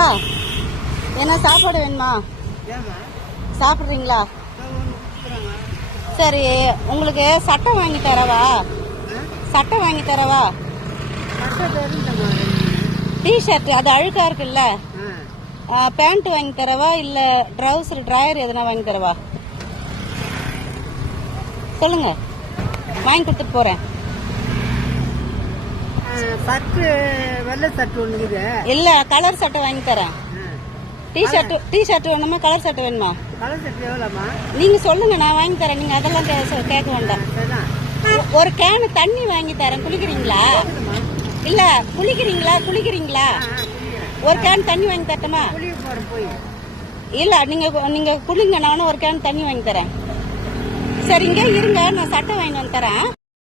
சாப்பிட்றீங்களா? என்ன சாப்பாடு வேணுமா? சாப்பிட்றீங்களா? சரி, உங்களுக்கு சட்டை வாங்கி தரவா? சட்டை வாங்கி தரவா? டிஷர்ட் அது அழுக்கா இருக்குல்ல, பேண்ட் வாங்கி தரவா இல்ல ட்ரவுசர் டிராயர் எதனா வாங்கி தரவா? சொல்லுங்க, வாங்கி கொடுத்துட்டு போறேன். சட்டு வெள்ளை சட்டு ஒண்ணு இல்ல, கலர் சட்டை வாங்கி தரேன். டிஷர்ட் வேணுமா, கலர் சட்டை வேணுமா? கலர் சட்டு எவ்வளோமா? நீங்க சொல்லுங்க, நான் வாங்கி தரேன். நீங்க அதெல்லாம் கேட்க வேண்டாம். ஒரு கேனு தண்ணி வாங்கி தரேன். குளிக்கிறீங்களா? இல்ல, குளிக்கிறீங்களா? ஒரு கேன் தண்ணி வாங்கி தரட்டுமா? இல்ல, நீங்க குளிங்க, நானும் ஒரு கேன் தண்ணி வாங்கி தரேன். சரி, இங்கே இருங்க, நான் சட்டை வாங்கி வந்து தரேன்.